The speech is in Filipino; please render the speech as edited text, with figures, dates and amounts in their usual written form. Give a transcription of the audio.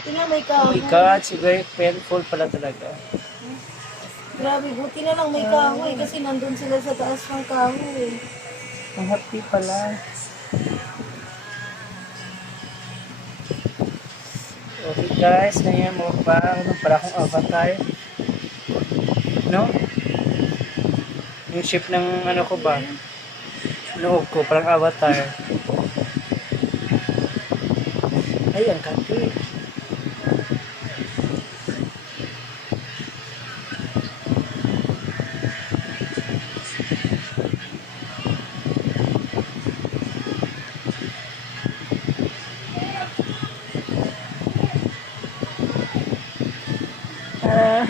Buti na may Oh my kahoy. God, siguro painful pala talaga. Grabe, buti na lang may kahoy kasi nandun sila sa taas ng kahoy. Ang happy pala. Okay guys, ngayon mukbang ng para akong avatar. No? Yung shape ng ano ko ba? Loob ko, parang avatar. Ay, ang kati. Ah,